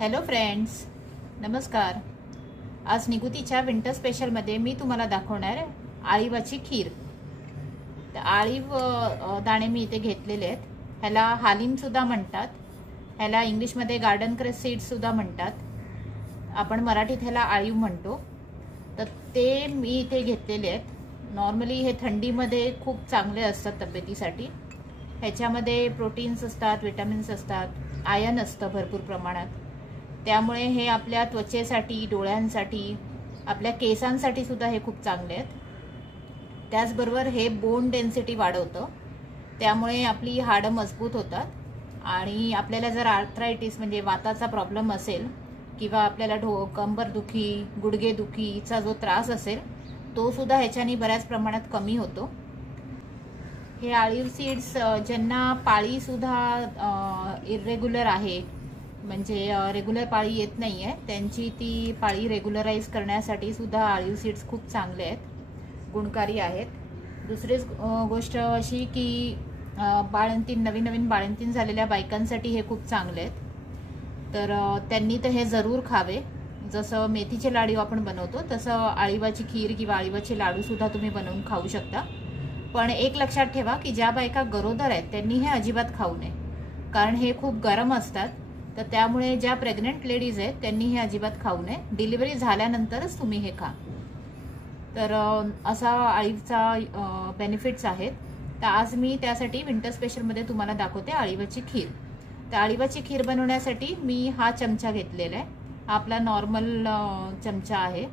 Hello friends, नमस्कार। आज निगुतीच्या winter स्पेशलमध्ये मी तुम्हाला दाखवणार आहे आळीवाची खीर। तर आळीव दाणे मी इथे घेतलेले आहेत। ह्याला हालीमसुद्धा म्हणतात, ह्याला इंग्लिशमध्ये गार्डन क्रस सीड्ससुद्धा म्हणतात, आपण मराठीत ह्याला आळीव म्हणतो। तर ते मी इथे घेतलेले आहेत। नॉर्मली हे थंडीमध्ये खूप चांगले असतात तब्येतीसाठी। ह्याच्यामध्ये प्रोटीन्स असतात, विटामिन्स असतात, आयर्न असतं भरपूर प्रमाणात। त्यामुळे हे आपल्या त्वचेसाठी, डोळ्यांसाठी, आपल्या केसांसाठी सुद्धा हे खूप चांगले आहेत। त्याचबरोबर हे बोन डेन्सिटी वाढवतं, त्यामुळे आपली हाडं मजबूत होतात। आणि आपल्याला जर आर्थरायटिस म्हणजे वाताचा प्रॉब्लेम असेल किंवा आपल्याला कंबरदुखी, गुडघेदुखीचा जो त्रास असेल तो सुद्धा ह्याच्याने बऱ्याच प्रमाणात कमी होतो। हे आळीव सीड्स ज्यांना पाळी सुद्धा इरेग्युलर आहे, म्हणजे रेग्युलर पाळी येत नाही आहे, त्यांची ती पाळी रेग्युलराइज करण्यासाठी सुद्धा आळीव सीड्स खूप चांगले आहेत, गुणकारी आहेत। दुसरी गोष्ट अशी की नवीन बाळंतीण झालेल्या बायकांसाठी हे खूप चांगले आहेत। तर त्यांनी तर हे जरूर खावे। जसं मेथीचे लाडू आपण बनवतो तसं आळीवाची खीर किंवा आळीवाचे लाडू सुद्धा तुम्ही बनवून खाऊ शकता। पण एक लक्षात ठेवा की ज्या बायका गरोदर आहेत त्यांनी हे अजिबात खाऊ नये, कारण हे खूप गरम असतात। तर त्यामुळे ज्या प्रेग्नंट लेडीज आहेत त्यांनी हे अजिबात खाऊ नये, डिलिव्हरी झाल्यानंतरच तुम्ही हे खा। तर असा आळीवचा बेनिफिट्स आहेत। तर आज मी त्यासाठी विंटर स्पेशलमध्ये तुम्हाला दाखवते आळीवाची खीर। तर आळीवाची खीर बनवण्यासाठी मी हा चमचा घेतलेला आहे, आपला नॉर्मल चमचा आहे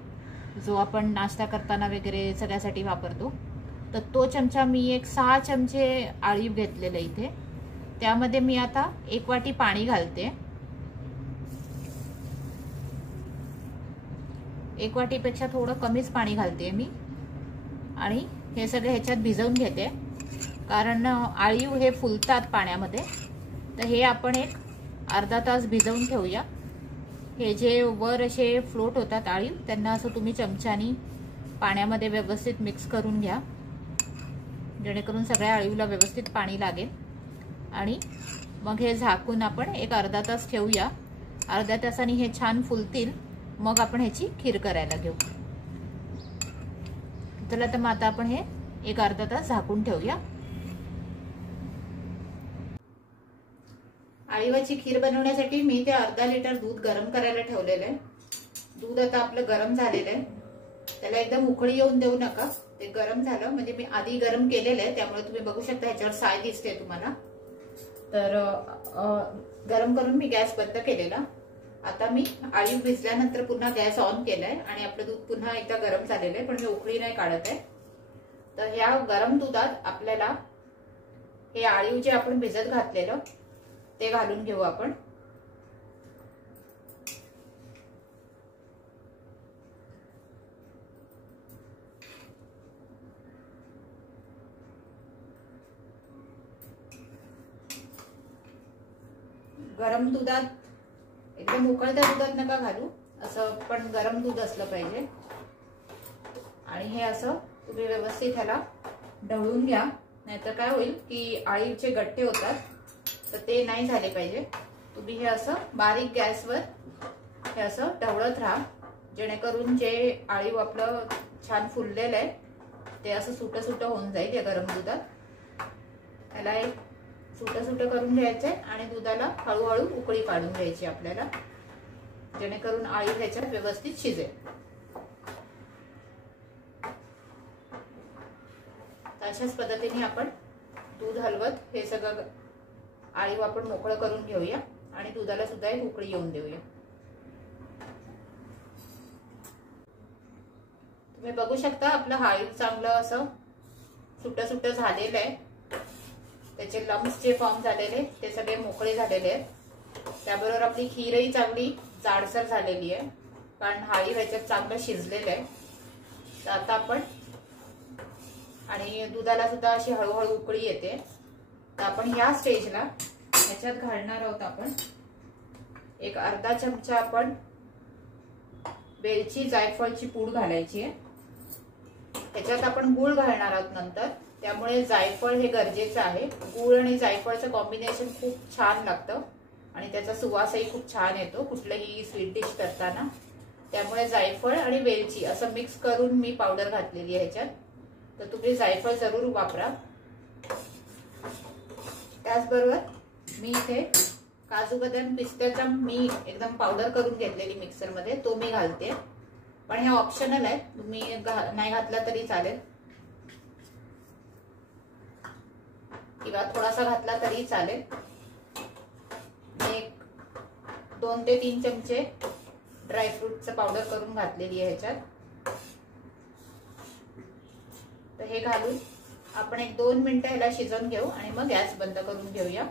जो आपण नाश्ता करताना वगैरे सगळ्यासाठी वापरतो। तर तो चमचा मी एक 6 चमचे आळीव घेतलेले इथे। त्यामध्ये मी आता 1 वाटी पाणी घालते। 1 वाटीपेक्षा थोडं कमीच पाणी घालते मी आणि हे सगळे ह्याच्यात भिजवून घेते, कारण आळीव हे फुलतात पाण्यामध्ये। तर हे आपण एक अर्धा तास भिजवून ठेवूया। हे जे वर असे फ्लोट होतात आळीव, त्यांना असं तुम्ही चमच्यानी पाण्यामध्ये व्यवस्थित मिक्स करून घ्या, जेणेकरून सगळ्या आळीवला व्यवस्थित पाणी लागेल। आणि मग हे झाकून आपण एक अर्धा तास ठेवूया। अर्ध्या तासाने हे छान फुलतील, मग आपण ह्याची खीर करायला घेऊ। चला, तर मग आता आपण हे एक अर्धा तास झाकून ठेवूया। आळीवाची खीर बनवण्यासाठी मी ते अर्धा लिटर दूध गरम करायला ठेवलेलं आहे। दूध आता आपलं गरम झालेलं आहे, त्याला एकदम उकळी येऊन देऊ नका। ते गरम झालं म्हणजे मी आधी गरम केलेलं आहे, त्यामुळे तुम्ही बघू शकता ह्याच्यावर साय दिसते तुम्हाला। तर गरम करून मी गॅस बंद केलेला। आता मी आळीव भिजल्यानंतर पुन्हा गॅस ऑन केलाय आणि आपलं दूध पुन्हा एकदा गरम झालेलं आहे, पण मी उकळी नाही काढत आहे। तर ह्या गरम दुधात आपल्याला हे आळीव जे आपण भिजत घातलेलं ते घालून घेऊ आपण। गरम दुधात, एकदम उकळत्या दुधात नका घालू, असं पण गरम दूध असलं पाहिजे। आणि हे असं तुम्ही व्यवस्थित ह्याला ढवळून घ्या, नाहीतर काय होईल की आळीवचे गट्टे होतात, तर ते नाही झाले पाहिजे। तुम्ही हे असं बारीक गॅसवर हे असं ढवळत राहा, जेणेकरून जे आळीव आपलं छान फुललेलं आहे ते असं सुटं सुटं होऊन जाईल या गरम दुधात। ह्याला एक सुटं सुटं करून घ्यायचंय आणि दुधाला हळूहळू उकळी काढून घ्यायची आपल्याला, जेणेकरून आळीव ह्याच्यात व्यवस्थित शिजेल। अशाच पद्धतीने आपण दूध हलवत हे सगळं आळीव आपण मोकळं करून घेऊया आणि दुधाला सुद्धा एक उकळी येऊन देऊया। तुम्ही बघू शकता आपलं आळीव चांगलं असं सुटं सुटं झालेलं आहे, त्याचे लम्स जे फॉर्म झालेले ते सगळे मोकळे झालेले आहेत। त्याबरोबर आपली खीरही चांगली जाडसर झालेली आहे, कारण आळीव ह्याच्यात चांगलं शिजलेलं आहे। तर आता आपण, आणि दुधाला सुद्धा अशी हळूहळू उकळी येते, तर आपण ह्या स्टेजला ह्याच्यात घालणार आहोत आपण एक अर्धा चमचा आपण वेलची जायफळची पूड घालायची आहे। ह्याच्यात आपण गूळ घालणार आहोत नंतर, त्यामुळे जायफळ हे गरजेचं आहे। गूळ आणि जायफळचं कॉम्बिनेशन खूप छान लागतं। आणि त्याचा सुवासही खूप छान येतो कुठलंही स्वीट डिश करताना. त्यामुळे जायफळ आणि वेलची असं मिक्स करून मी पावडर घातलेली आहे ह्याच्यात. तर तुम्ही जायफळ जरूर वापरा. त्याचबरोबर मी इथे काजू बदाम पिस्त्याचा मी एकदम पावडर करून घेतलेली मिक्सरमध्ये, तो मी घालते. पण हे ऑप्शनल आहे, तुम्ही नाही घातला तरी चालेल किंवा थोडासा घातला तरी चालेल. मी 2 ते 3 चमचे ड्रायफ्रूटचं पावडर करून घातलेली आहे ह्याच्यात. तर हे घालून आपण 1-2 मिनिटं ह्याला शिजवून घेऊ आणि मग गॅस बंद करून घेऊया.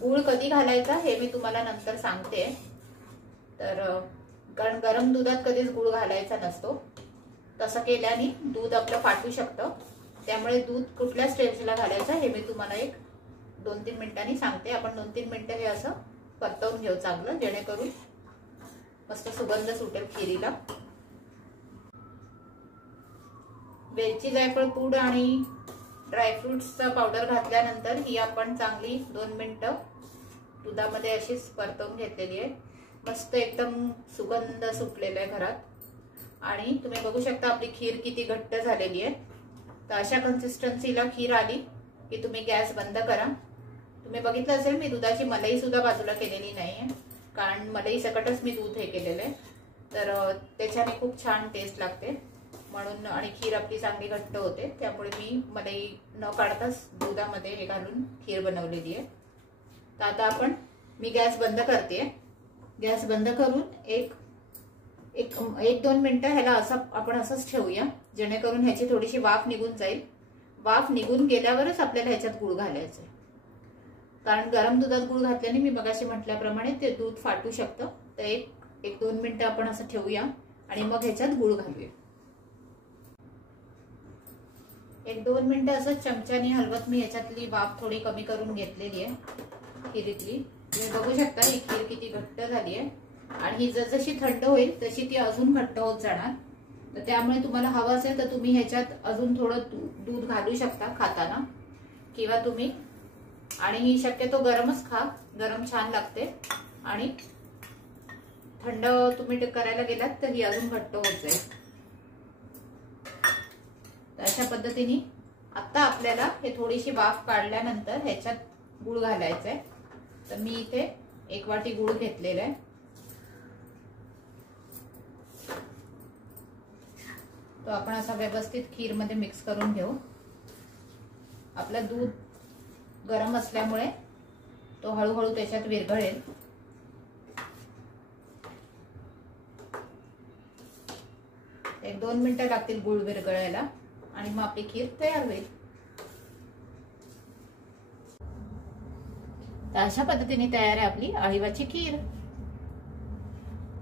गूळ कधी घालायचा हे मी तुम्हाला नंतर सांगते. तर कारण गरम दुधात कधीच गूळ घालायचा नसतो. तसं केल्याने दूध आपलं फाटू शकतं. त्यामुळे दूध कुठल्या स्टेजला घालायचं हे मी तुम्हाला 2-3 मिनिटांनी सांगते. आपण 2-3 मिनिटं हे असं परतवून घेऊ चांगलं, जेणेकरून मस्त सुगंध सुटेल खिरीला. वेलची, जायफळ पूड आणि ड्रायफ्रुट्सचा पावडर घातल्यानंतर ही आपण चांगली 2 मिनिटं दुधामध्ये अशीच परतवून घेतलेली आहे. मस्त एकदम सुगंध सुटलेला आहे घरात. आणि तुम्ही बघू शकता आपली खीर किती घट्ट झालेली आहे. तर अशा कन्सिस्टन्सीला खीर आली की तुम्ही गॅस बंद करा. तुम्ही बघितलं असेल मी दुधाची मलाई सुद्धा बाजूला केलेली नाहीये, कारण मलाई सकटच मी दूध हे केलेलं आहे. तर त्याच्याने खूप छान टेस्ट लागते म्हणून, आणि खीर आपली चांगली घट्ट होते. त्यामुळे मी मलाई न काढताच दुधामध्ये हे घालून खीर बनवलेली आहे. तर आता मी गॅस बंद करते. गॅस बंद करून 1-2 मिनिटं ह्याला आपण असंच ठेवूया, जेणेकरून ह्याची थोडीशी वाफ निघून जाईल. वाफ निघून गेल्यावरच आपल्याला ह्याच्यात गूळ घालायचं, कारण गरम दुधात गूळ घातल्याने मी मगाशी म्हटल्याप्रमाणे ते दूध फाटू शकतं. तर 1-2 मिनिटं आपण असं ठेवूया आणि मग ह्याच्यात गूळ घालूया. 1-2 मिनिटं असं चमच्याने हलवत मी ह्याच्यातली वाफ थोडी कमी करून घेतलेली आहे खिरीतली. तुम्ही बघू शकता ही खीर किती घट्ट झाली आहे. आणि ही जसजशी थंड होईल तशी ती अजून घट्ट होत जाणार. तर त्यामुळे तुम्हाला हवं असेल तर तुम्ही ह्याच्यात अजून थोडं दूध घालू शकता खाताना, किंवा तुम्ही, आणि ही शक्यतो गरमच खा, गरम छान लागते. आणि थंड तुम्ही करायला गेलात तर ही अजून घट्ट होत जाईल. तर अशा पद्धतीने आता आपल्याला हे थोडीशी वाफ काढल्यानंतर ह्याच्यात गूळ घालायचा आहे. तर मी इथे 1 वाटी गूळ घेतलेला आहे. तो आपण असा व्यवस्थित खीर मध्ये मिक्स करून घेऊ. आपलं दूध गरम असल्यामुळे तो हळूहळू त्याच्यात विरघळेल. एक 2 मिनिटं लागतील गूळ विरघळायला आणि मग आपली खीर तयार होईल. तर अशा पद्धतीने तयार आहे आपली अळीवाची खीर.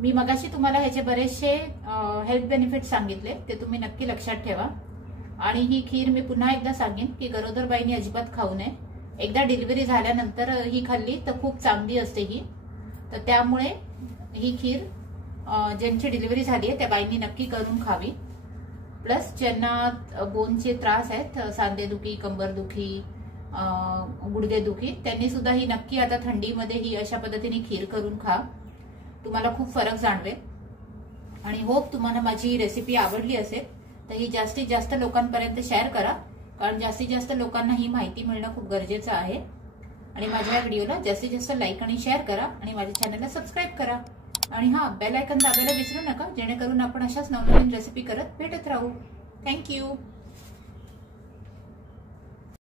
मी मगाशी तुम्हाला ह्याचे बरेचसे हेल्थ बेनिफिट सांगितले, ते तुम्ही नक्की लक्षात ठेवा. आणि ही खीर मी पुन्हा एकदा सांगेन की गरोदर बाईंनी अजिबात खाऊ नये. एकदा डिलिव्हरी झाल्यानंतर ही खाल्ली तर खूप चांगली असते ही. तर त्यामुळे ही खीर ज्यांची डिलिव्हरी झाली आहे त्या बाईंनी नक्की करून खावी. प्लस ज्यांना बोनचे त्रास आहेत, सांधेदुखी, कंबरदुखी, गुडघेदुखी, त्यांनी सुद्धा ही नक्की आता थंडीमध्ये ही अशा पद्धतीने खीर करून खा. तुम्हाला खूप फरक जाणवेल. आणि होप तुम्हाला माझी रेसिपी आवडली असेल तर ही जास्तीत जास्त लोकांपर्यंत शेअर करा, कारण जास्तीत जास्त लोकांना ही माहिती मिळणं खूप गरजेचं आहे. आणि माझ्या या व्हिडिओला जास्तीत जास्त लाईक आणि शेअर करा आणि माझ्या चॅनलला सबस्क्राईब करा. आणि बेल आयकॉन दाबायला विसरू नका, जेणेकरून आपण अशाच नवनवीन रेसिपी करत भेटत राहू. थँक्यू.